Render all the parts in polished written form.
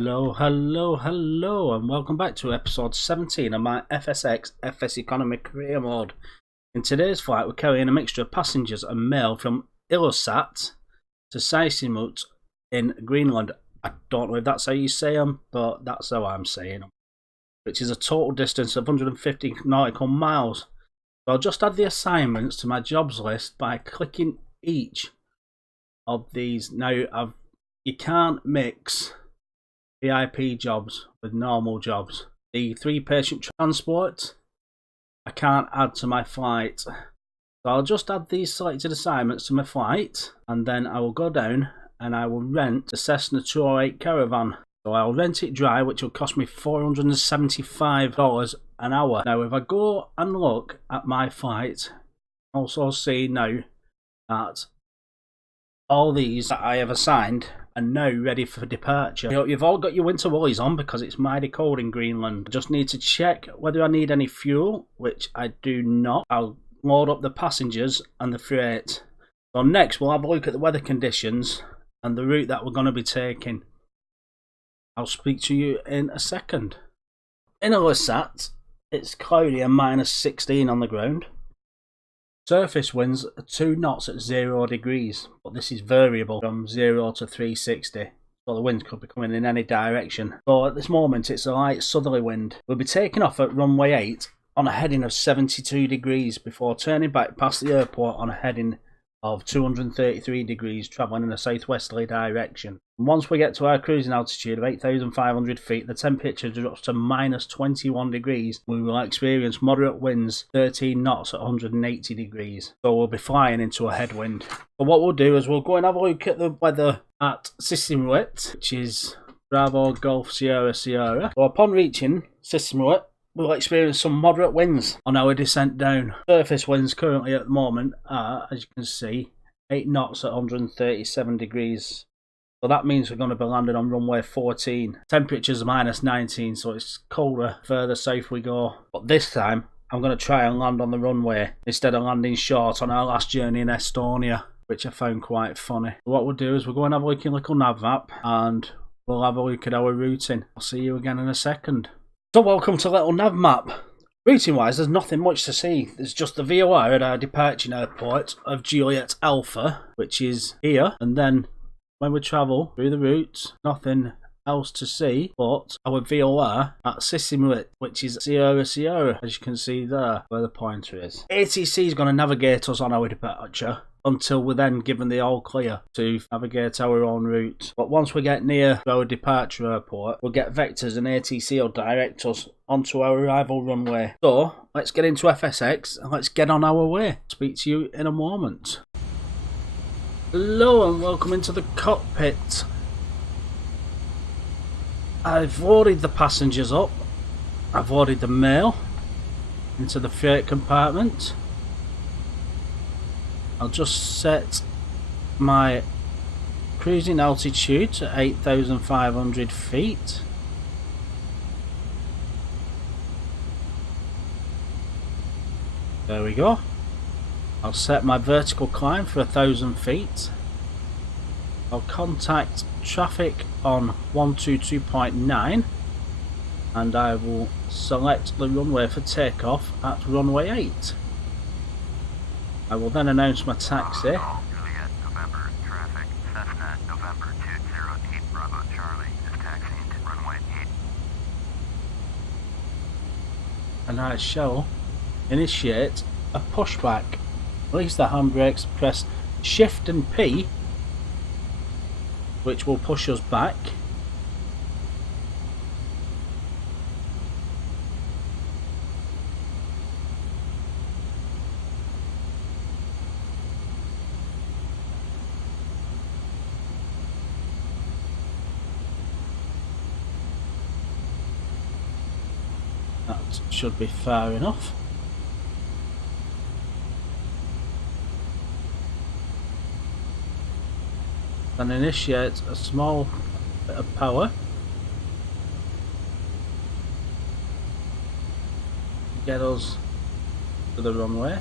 Hello, and welcome back to episode 17 of my FSX FSEconomy career mode. In today's flight, we're carrying a mixture of passengers and mail from Ilulissat to Sisimiut in Greenland. I don't know if that's how you say them, but that's how I'm saying them, which is a total distance of 150 nautical miles. So I'll just add the assignments to my jobs list by clicking each of these. Now, you can't mix VIP jobs with normal jobs. The 3-patient transport I can't add to my flight, so I'll just add these selected assignments to my flight, and then I will go down and I will rent the Cessna 208 caravan. So I'll rent it dry, which will cost me $475 an hour. Now if I go and look at my flight, I'll also see now that all these that I have assigned are now ready for departure. You've all got your winter woolies on because it's mighty cold in Greenland. I just need to check whether I need any fuel, which I do not. I'll load up the passengers and the freight. So next we'll have a look at the weather conditions and the route that we're going to be taking. I'll speak to you in a second. In Ilulissat, it's cloudy and -16 on the ground. Surface winds are 2 knots at 0 degrees, but this is variable from 0 to 360, so the winds could be coming in any direction. So at this moment it's a light southerly wind. We'll be taking off at runway 8 on a heading of 72 degrees before turning back past the airport on a heading of 233 degrees, travelling in a southwesterly direction. And once we get to our cruising altitude of 8,500 feet, the temperature drops to -21 degrees. We will experience moderate winds, 13 knots at 180 degrees. So we'll be flying into a headwind. But what we'll do is we'll go and have a look at the weather at Sisimiut, which is Bravo Golf Sierra Sierra. So upon reaching Sisimiut, we'll experience some moderate winds on our descent down. Surface winds currently at the moment are, as you can see, 8 knots at 137 degrees. So that means we're going to be landing on runway 14. Temperature's -19, so it's colder further south we go. But this time, I'm going to try and land on the runway instead of landing short on our last journey in Estonia, which I found quite funny. So what we'll do is we'll go and have a look at a little nav map and we'll have a look at our routing. I'll see you again in a second. So welcome to Little Nav Map. Routing wise, there's nothing much to see. There's just the VOR at our departure airport of Juliet Alpha, which is here, and then when we travel through the route, nothing else to see but our VOR at Sisimiut, which is Sierra Sierra, as you can see there where the pointer is. ATC is going to navigate us on our departure until we're then given the all clear to navigate our own route. But once we get near our departure airport, we'll get vectors and ATC will direct us onto our arrival runway. So let's get into FSX and let's get on our way. Speak to you in a moment. Hello and welcome into the cockpit. I've loaded the passengers up. I've loaded the mail into the freight compartment. I'll just set my cruising altitude to 8,500 feet. There we go. I'll set my vertical climb for 1,000 feet. I'll contact traffic on 122.9 and I will select the runway for takeoff at runway 8. I will then announce my taxi. Juliet, November, traffic, Cessna, November 208, Bravo Charlie is taxiing to runway 8. And I shall initiate a pushback. Release the handbrakes, press Shift and P, which will push us back. That should be far enough. Then initiate a small bit of power. Get us to the runway.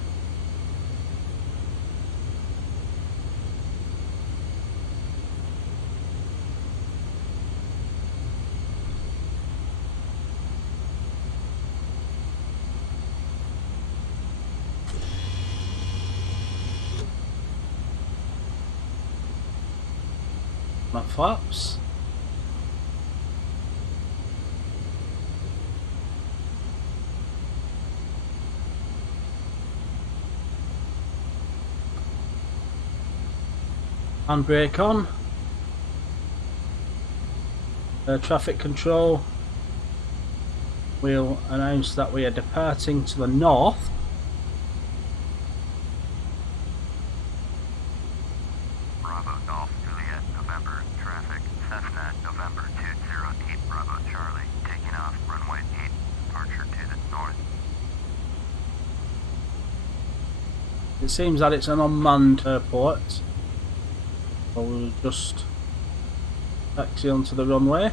my flaps. Handbrake on. Traffic control. We'll announce that we are departing to the north. Bravo Golf Juliet November traffic Cessna November 208 Bravo Charlie taking off runway 8 departure to the north. It seems that it's an unmanned airport, so we'll just taxi onto the runway.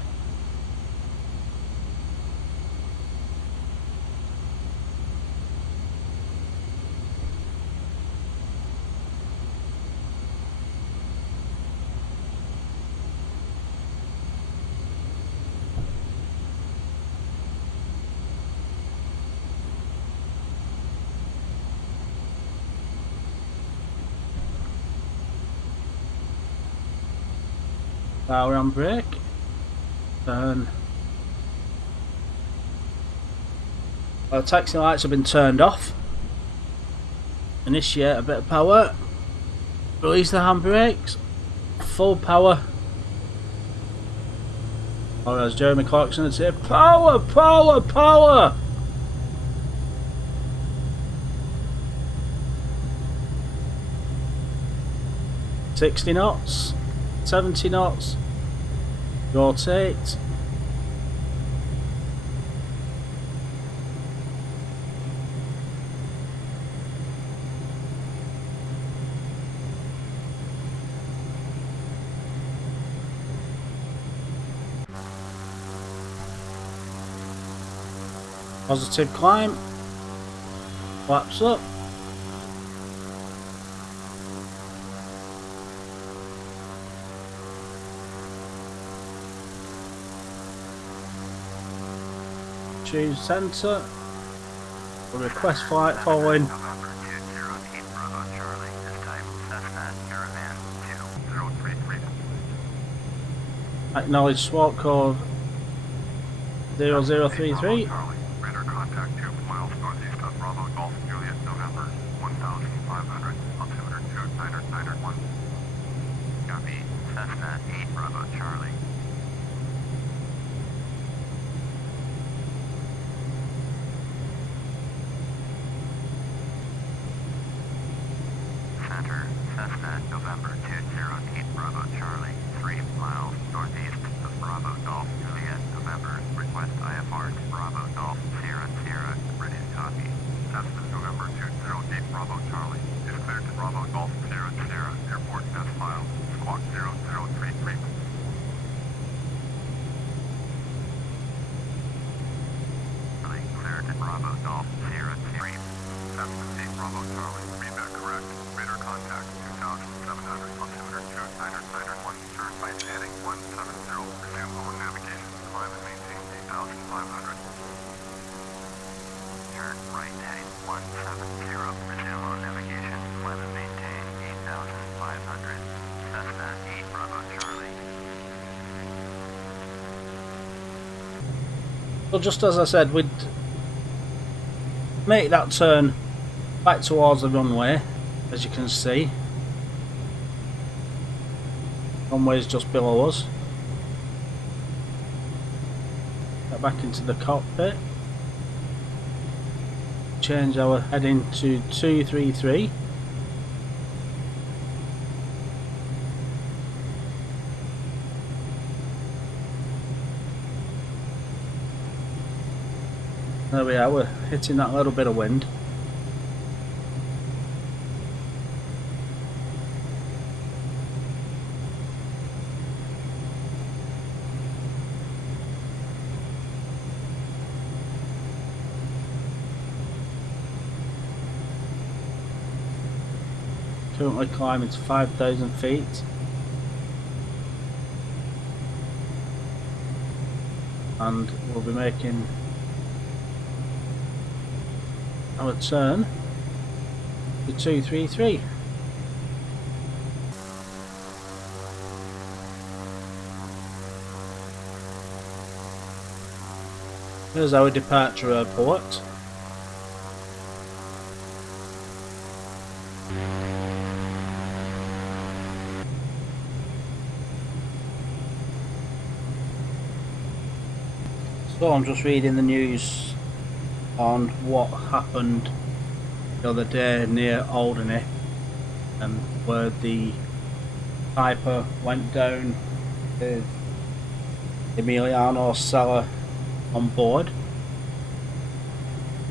Power and brake. Turn. Our taxi lights have been turned off. Initiate a bit of power. Release the handbrakes. Full power. Or as Jeremy Clarkson would say, power, power, power! $60 knots. 70 knots. Rotate. Positive climb. Flaps up. Choose centre. We'll request flight following. November 208 Bravo Charlie this time Cessna Caravan 2033. Acknowledge SWAT code 0033. Charlie, radar contact 2 miles northeast of Bravo Golf Juliet November 1500 altimeter 29991. Copy Cessna 8 Bravo Charlie. Center, Cessna, November 208 Bravo Charlie, 3 miles northeast of Bravo Golf Juliet, November. Request IFR to Bravo Golf Sierra Sierra, ready to copy. Cessna, November 208 Bravo Charlie, is cleared to Bravo Golf Sierra Sierra, airport as filed, squawk 0033. Cleared to Bravo Golf Sierra Sierra. Cessna 8 Bravo Charlie, readback correct. Radar contact 2700 altimeter 29991. Turn right heading 170. Resume on navigation. Climb and maintain 8500. Turn right heading 170. Resume on navigation. Climb and maintain 8500. Cessna 8 Bravo Charlie. So just as I said, we'd make that turn back towards the runway, as you can see. Runway is just below us. Get back into the cockpit. Change our heading to 233. There we are, we're hitting that little bit of wind. Currently climbing to 5,000 feet. And we'll be making our turn to 233. Here's our departure airport. So I'm just reading the news on what happened the other day near Alderney, where the Piper went down with Emiliano Sala on board.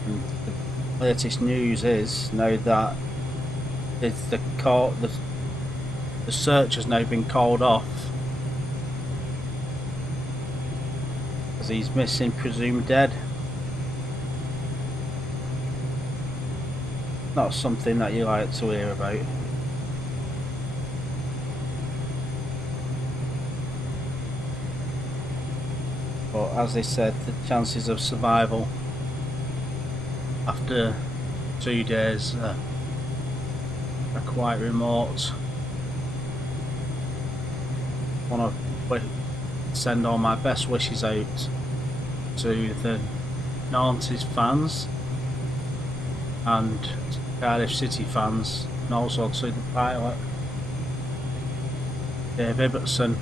And the latest news is now that the search has now been called off as he's missing, presumed dead. Not something that you like to hear about. But as they said, the chances of survival after 2 days are quite remote. I want to send all my best wishes out to the Nantes fans and Cardiff City fans, and also to the pilot Dave Ibbotson,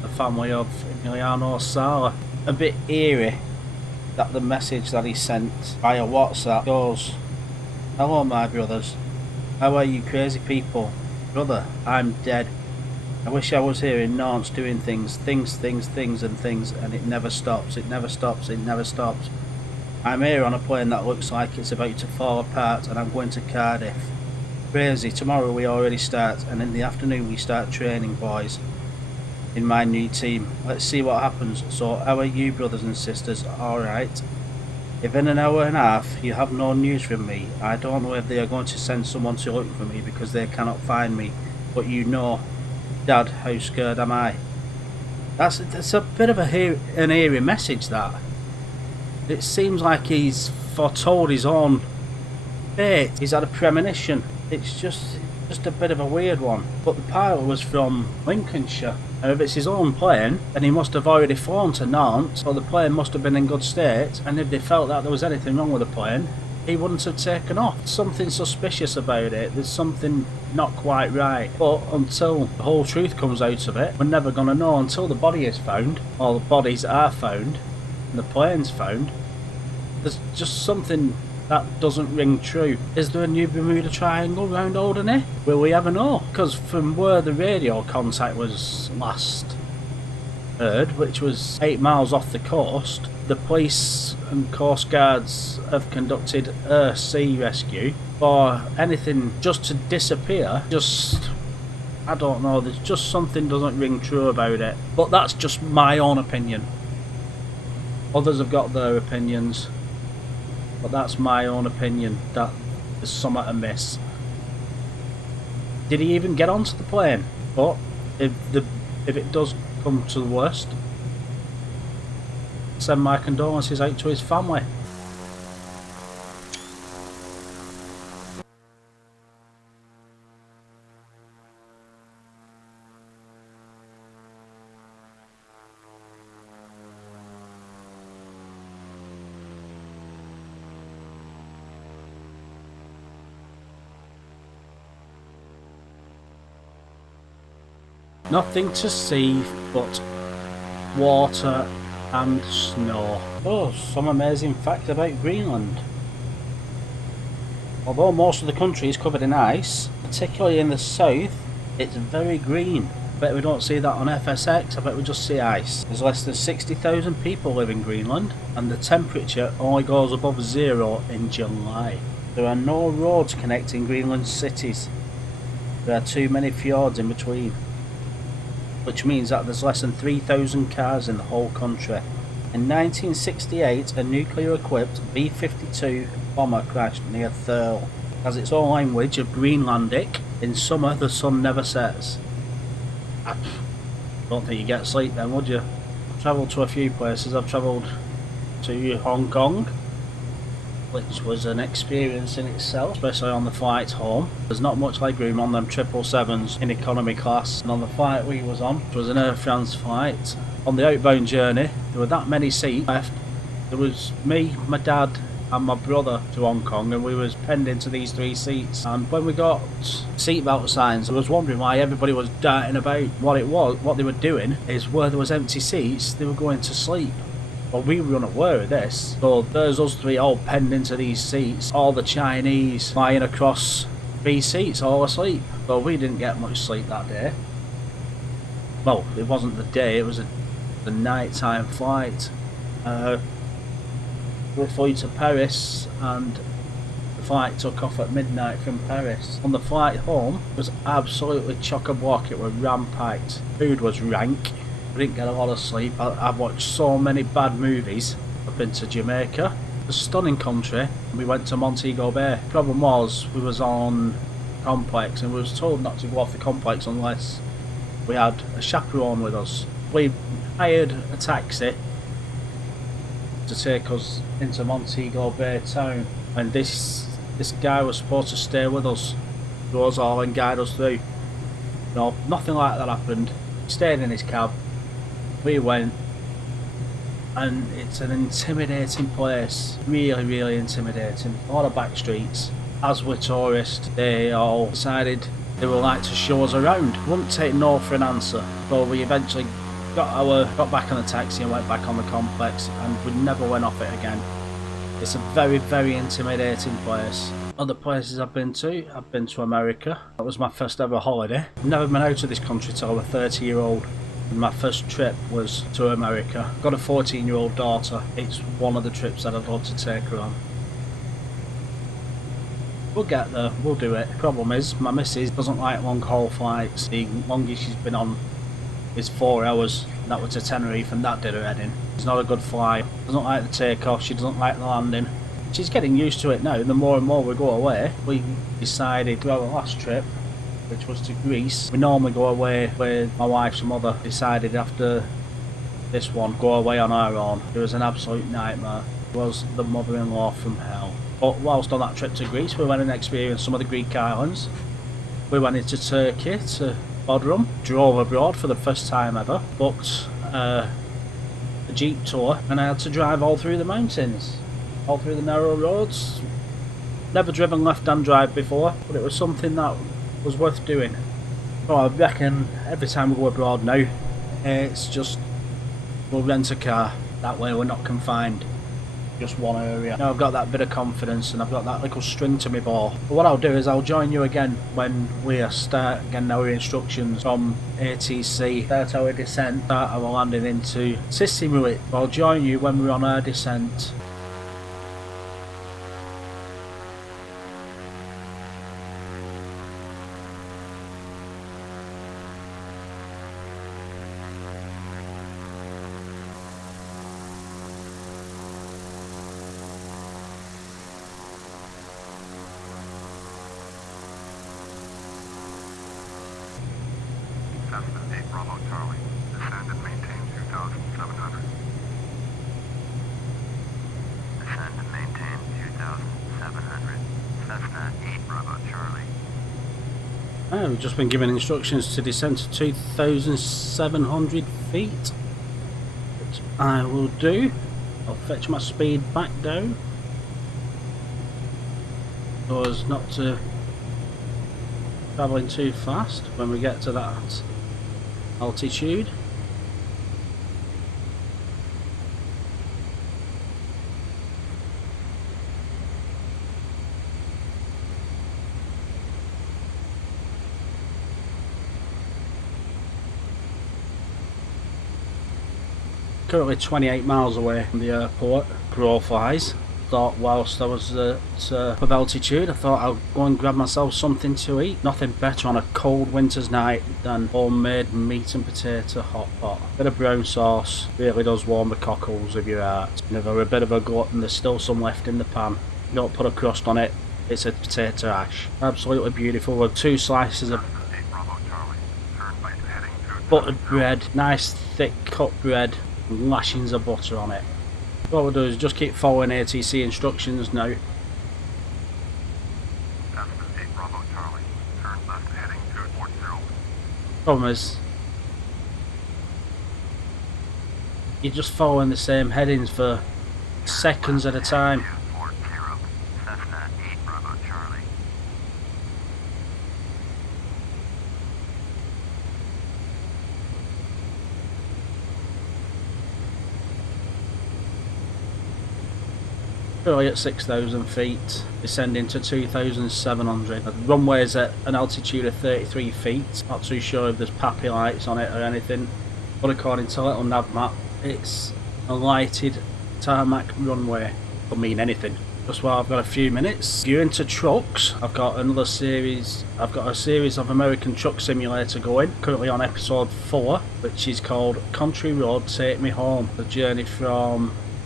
the family of Emiliano Sala. A bit eerie that the message that he sent via WhatsApp goes, "Hello my brothers, how are you crazy people? Brother, I'm dead. I wish I was here in Nantes doing things, and it never stops, it never stops, it never stops. I'm here on a plane that looks like it's about to fall apart, and I'm going to Cardiff. Crazy, tomorrow we already start, and in the afternoon we start training, boys, in my new team. Let's see what happens. So how are you, brothers and sisters? Alright. If in an hour and a half you have no news from me, I don't know if they are going to send someone to look for me because they cannot find me, but you know, Dad, how scared am I?" That's a bit of an eerie message, that. It seems like he's foretold his own fate. He's had a premonition. It's just a bit of a weird one. But the pilot was from Lincolnshire, and if it's his own plane, then he must have already flown to Nantes, or the plane must have been in good state, and if they felt that there was anything wrong with the plane, he wouldn't have taken off. Something suspicious about it. There's something not quite right. But until the whole truth comes out of it, we're never going to know until the body is found, or the bodies are found, and the plane's found. There's just something that doesn't ring true. Is there a new Bermuda Triangle round Alderney? Will we ever know? Because from where the radio contact was last heard, which was 8 miles off the coast, the police and coast guards have conducted a sea rescue. For anything just to disappear, I don't know, there's just something doesn't ring true about it. But that's just my own opinion. Others have got their opinions, but that's my own opinion, that there's something amiss. Did he even get onto the plane? But if it does come to the worst, send my condolences out to his family. Nothing to see but water and snow. Oh, some amazing fact about Greenland. Although most of the country is covered in ice, particularly in the south, it's very green. I bet we don't see that on FSX, I bet we just see ice. There's less than 60,000 people live in Greenland, and the temperature only goes above 0 in July. There are no roads connecting Greenland's cities. There are too many fjords in between, which means that there's less than 3,000 cars in the whole country. In 1968, a nuclear-equipped B-52 bomber crashed near Thurle. It has its own language of Greenlandic. In summer, the sun never sets. Don't think you get sleep then, would you? I've travelled to a few places. I've travelled to Hong Kong, which was an experience in itself, especially on the flights home. There's not much leg room on them 777s in economy class, and on the flight we was on, which was an Air France flight, on the outbound journey, there were that many seats left. There was me, my dad and my brother to Hong Kong, and we was penned into these 3 seats. And when we got seatbelt signs, I was wondering why everybody was darting about. What they were doing is, where there was empty seats, they were going to sleep. Well, we were unaware of this. So there's us 3 all penned into these seats, all the Chinese flying across 3 seats, all asleep. So we didn't get much sleep that day. Well, it wasn't the day, it was the nighttime flight. We flew to Paris, and the flight took off at midnight from Paris. On the flight home, it was absolutely chock-a-block. It was ram-packed. Food was rank. We didn't get a lot of sleep. I've watched so many bad movies. I've been to Jamaica. It's a stunning country. We went to Montego Bay. The problem was, we was on complex, and we was told not to go off the complex unless we had a chaperone with us. We hired a taxi to take us into Montego Bay town, and this guy was supposed to stay with us, do us all and guide us through. No, nothing like that happened. He stayed in his cab. We went, and it's an intimidating place. Really, really intimidating. A lot of back streets. As we're tourists, they all decided they would like to show us around. Wouldn't take no for an answer. So we eventually got back on the taxi and went back on the complex, and we never went off it again. It's a very, very intimidating place. Other places I've been to America. That was my first ever holiday. I've never been out of this country till I was 30-year-old. And my first trip was to America. I've got a 14-year-old daughter. It's one of the trips that I'd love to take her on. We'll get there, we'll do it. The problem is, my missus doesn't like long haul flights. The longest she's been on is 4 hours, and that was to Tenerife, and that did her head in. It's not a good flight. Doesn't like the takeoff, she doesn't like the landing. She's getting used to it now. The more and more we go away, we decided to our last trip, which was to Greece. We normally go away with my wife's mother. Decided after this one, go away on our own. It was an absolute nightmare. It was the mother-in-law from hell. But whilst on that trip to Greece, we went and experienced some of the Greek islands. We went into Turkey to Bodrum, drove abroad for the first time ever, booked a jeep tour, and I had to drive all through the mountains, all through the narrow roads. Never driven left-hand drive before, but it was something that was worth doing. So I reckon every time we go abroad now, it's just, we'll rent a car. That way we're not confined just one area. Now I've got that bit of confidence, and I've got that little string to my bow. But what I'll do is I'll join you again when we start getting our instructions from ATC, start our descent, start our landing into Sisimiut. I'll join you when we're on our descent. Cessna 8 Bravo Charlie. Descend and maintain 2,700. Descend and maintain 2,700. Cessna 8 Bravo Charlie. Oh, we've just been given instructions to descend to 2,700 feet. Which I will do. I'll fetch my speed back down, so as not to travelling too fast when we get to that altitude. Currently 28 miles away from the airport. Crow flies. Thought whilst I was at of altitude, I thought I'll go and grab myself something to eat. Nothing better on a cold winter's night than homemade meat and potato hot pot. Bit of brown sauce really does warm the cockles of your heart. And if you're a bit of a glutton, there's still some left in the pan. You don't put a crust on it, it's a potato hash. Absolutely beautiful with 2 slices of buttered bread, nice thick cut bread, and lashings of butter on it. What we'll do is just keep following ATC instructions now. Cessna 8 Bravo Charlie. Turn left heading 240. Problem is, you're just following the same headings for seconds at a time. 240, Cessna 8 Bravo Charlie. Currently at 6,000 feet, descending to 2,700. The runway's at an altitude of 33 feet. Not too sure if there's PAPI lights on it or anything, but according to Little Nav Map, it's a lighted tarmac runway. Could mean anything. Just while I've got a few minutes, if you're into trucks, I've got a series of American Truck Simulator going, currently on episode 4, which is called Country Road Take Me Home.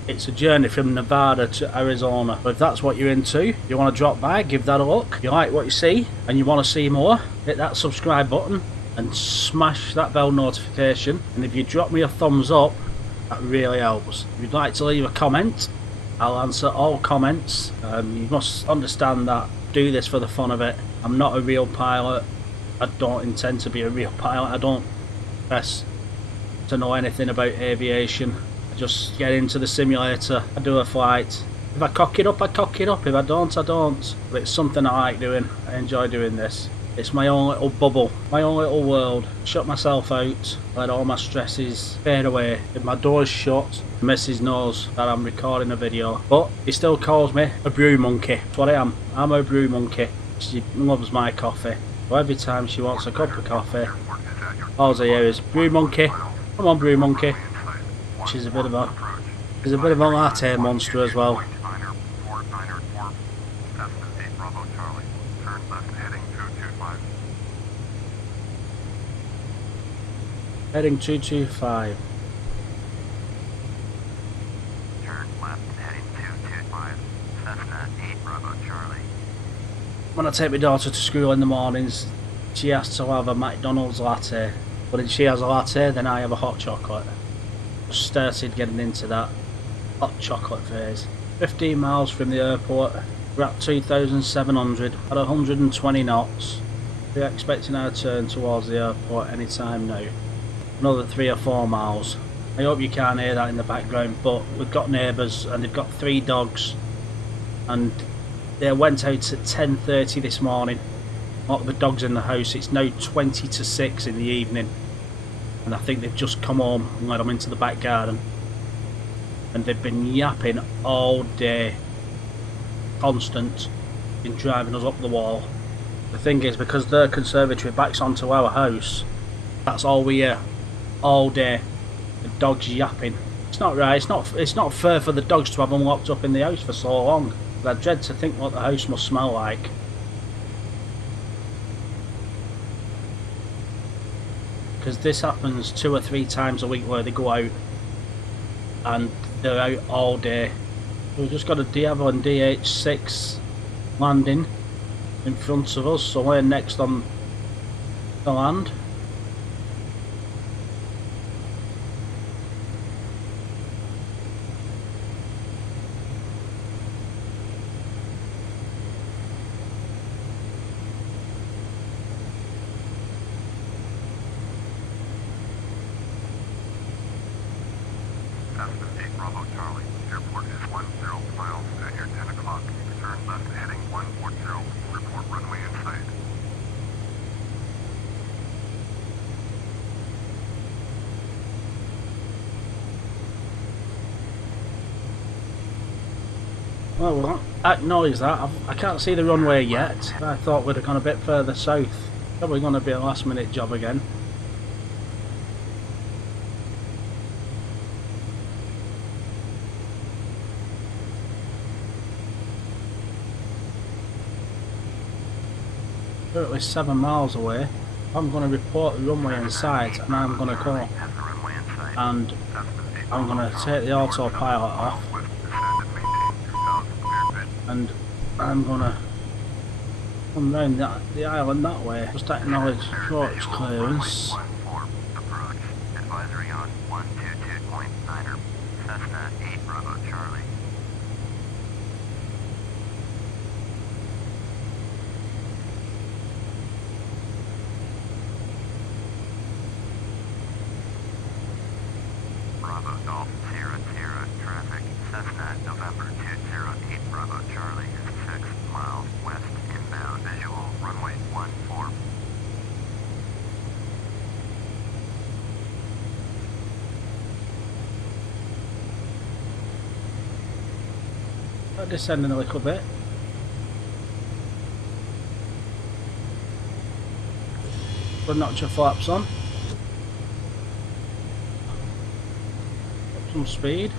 It's a journey from Nevada to Arizona. But if that's what you're into, you want to drop by, give that a look. You like what you see and you want to see more, hit that subscribe button and smash that bell notification. And if you drop me a thumbs up, that really helps. If you'd like to leave a comment, I'll answer all comments. You must understand that I do this for the fun of it. I'm not a real pilot. I don't intend to be a real pilot. I don't profess to know anything about aviation. Just get into the simulator, I do a flight. If I cock it up, I cock it up. If I don't, I don't. But it's something I like doing. I enjoy doing this. It's my own little bubble, my own little world. Shut myself out, let all my stresses fade away. If my door's shut, the missus knows that I'm recording a video. But he still calls me a brew monkey. That's what I am. I'm a brew monkey. She loves my coffee. So every time she wants a cup of coffee, all I hear is brew monkey. Come on, brew monkey. She's a bit of a latte monster as well. Heading 225. Turn left, heading 225, Cessna 8 Bravo Charlie. When I take my daughter to school in the mornings, she has to have a McDonald's latte. But if she has a latte, then I have a hot chocolate. Just started getting into that hot chocolate phase. 15 miles from the airport, we're at 2,700 at 120 knots. We're expecting our turn towards the airport any time now. Another 3 or 4 miles. I hope you can't hear that in the background, but we've got neighbours and they've got 3 dogs and they went out at 10:30 this morning. A lot of the dogs in the house. It's now 20 to 6 in the evening. And I think they've just come home and let them into the back garden. And they've been yapping all day. Constant. Been driving us up the wall. The thing is, because their conservatory backs onto our house, that's all we hear. All day. The dogs yapping. It's not right. It's not fair for the dogs to have them locked up in the house for so long. But I dread to think what the house must smell like. Because this happens 2 or 3 times a week where they go out and they're out all day. We've just got a D'Avon DH6 landing in front of us, so we're next on the land. Cessna 8 Bravo Charlie. Airport is 10 miles at your 10 o'clock. Turn left heading 140. Report runway in sight. Well, we'll acknowledge that. I can't see the runway yet. I thought we'd have gone a bit further south. Probably going to be a last minute job again. Currently 7 miles away. I'm going to report the runway in sight and I'm going to go and I'm going to take the autopilot off and I'm going to come round the island that way. Just acknowledge approach clearance. Approach. Advisory on 122.9er. Cessna 8 Bravo Charlie. Bravo Golf Descending a little bit. But not your flaps on. Up some speed.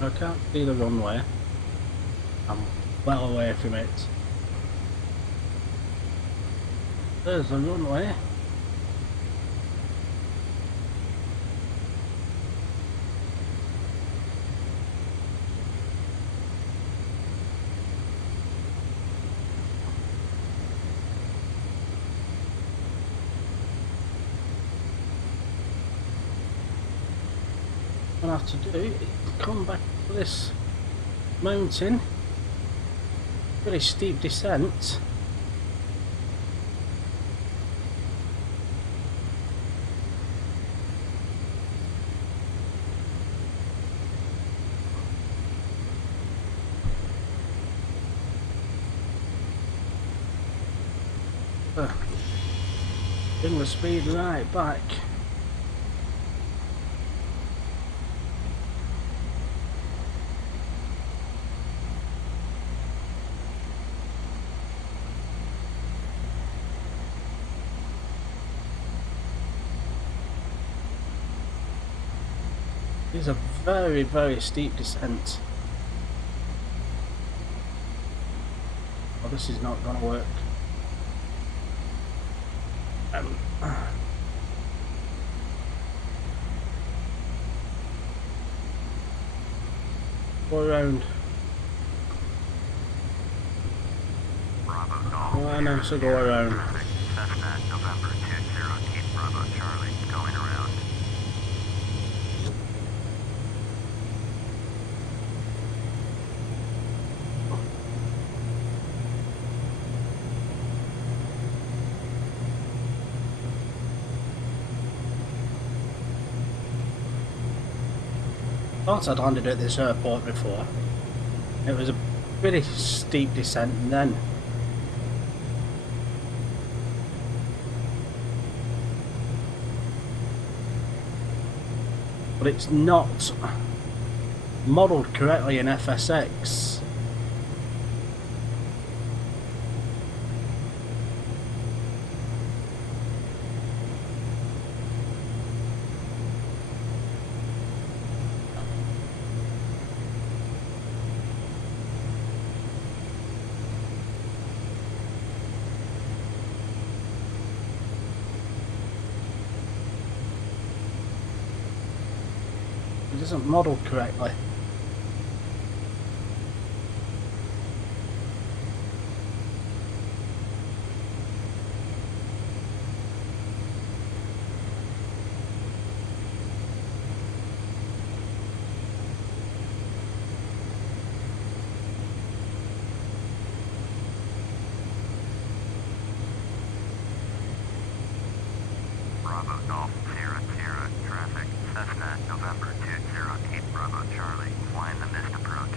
I can't see the runway. I'm well away from it. There's the runway. What I have to do is come back to this mountain, very steep descent. Bring the speed right back. It's a very, very steep descent. Oh, this is not going to work. Go around. Bravo Golf. Oh, no, so go around. Cessna November 208 Bravo Charlie going around. I thought I'd landed at this airport before. It was a pretty steep descent, and then but it's not modelled correctly in FSX. It isn't modelled correctly. Bravo Golf Sierra Sierra traffic. Cessna November 208 Bravo Charlie flying the missed approach.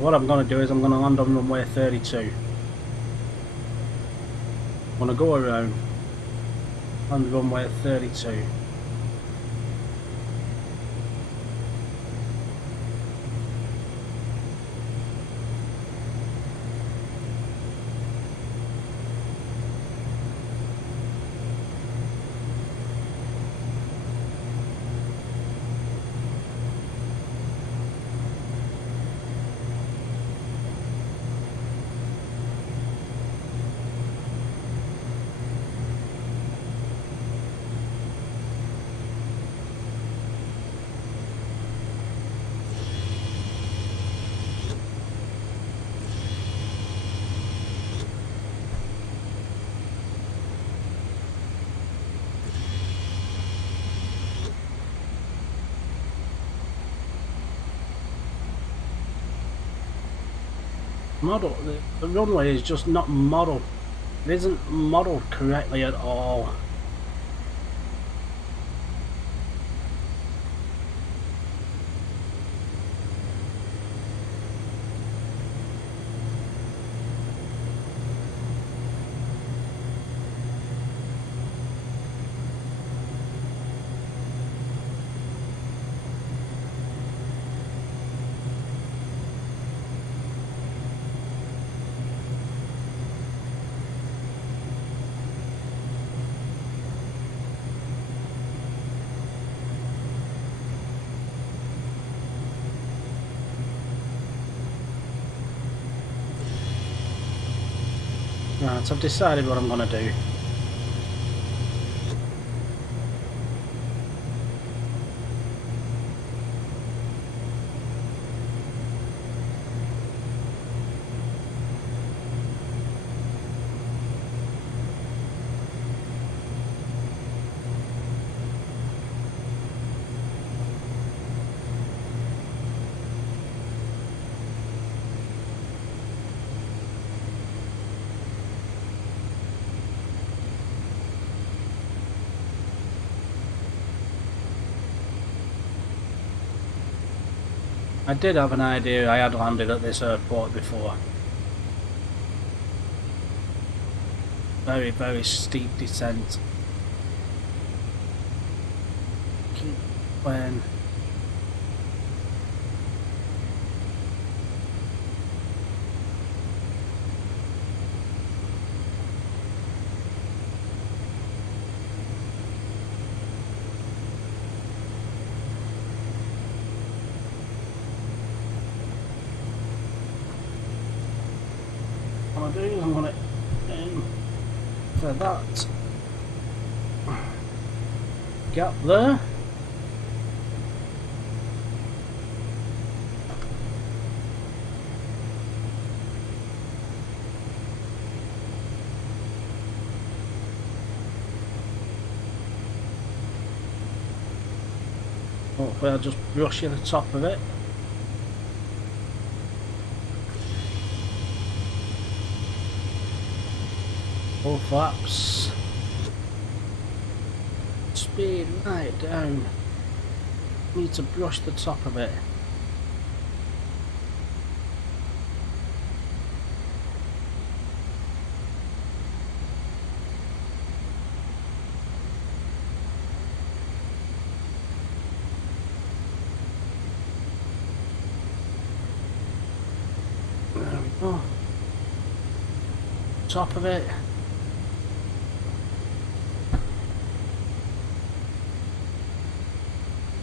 What I'm going to do is I'm going to land on runway 32. I'm going to go around, land runway 32. The runway is just not modelled. It isn't modelled correctly at all. Right, I've decided what I'm going to do. I did have an idea. I had landed at this airport before. Very, very steep descent. Keep playing. I'm going to aim for that gap there. Hopefully I'll just brush at the top of it. Full flaps. Speed right down. Need to brush the top of it. There we go. Top of it.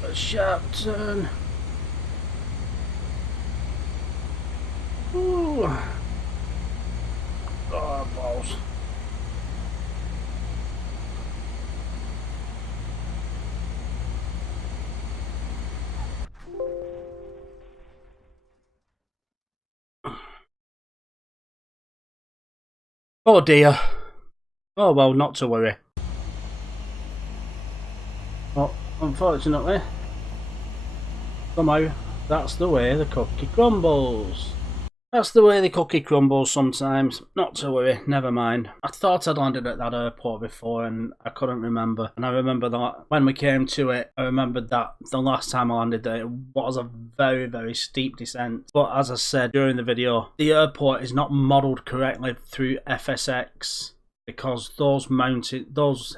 A sharp turn. Ooh. Oh, balls. Oh dear. Oh well, not to worry. Well, unfortunately, somehow that's the way the cookie crumbles. That's the way the cookie crumbles sometimes. Not to worry, never mind. I thought I'd landed at that airport before and I couldn't remember. And I remember that when we came to it, I remembered that the last time I landed there, it was a very, very steep descent. But as I said during the video, the airport is not modelled correctly through FSX. Because those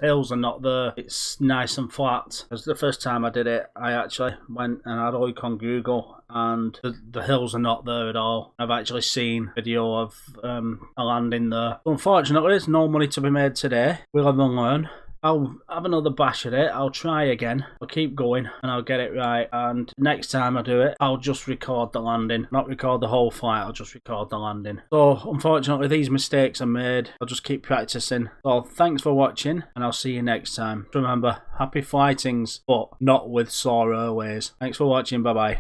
hills are not there. It's nice and flat. Because the first time I did it, I actually went and had a look on Google, and the hills are not there at all. I've actually seen video of a landing there. Unfortunately, there's no money to be made today. We'll have and learn. I'll have another bash at it. I'll try again. I'll keep going and I'll get it right. And next time I do it, I'll just record the landing. Not record the whole flight, I'll just record the landing. So unfortunately, these mistakes are made. I'll just keep practicing. So thanks for watching and I'll see you next time. Remember, happy flightings, but not with Soar Airways. Thanks for watching. Bye bye.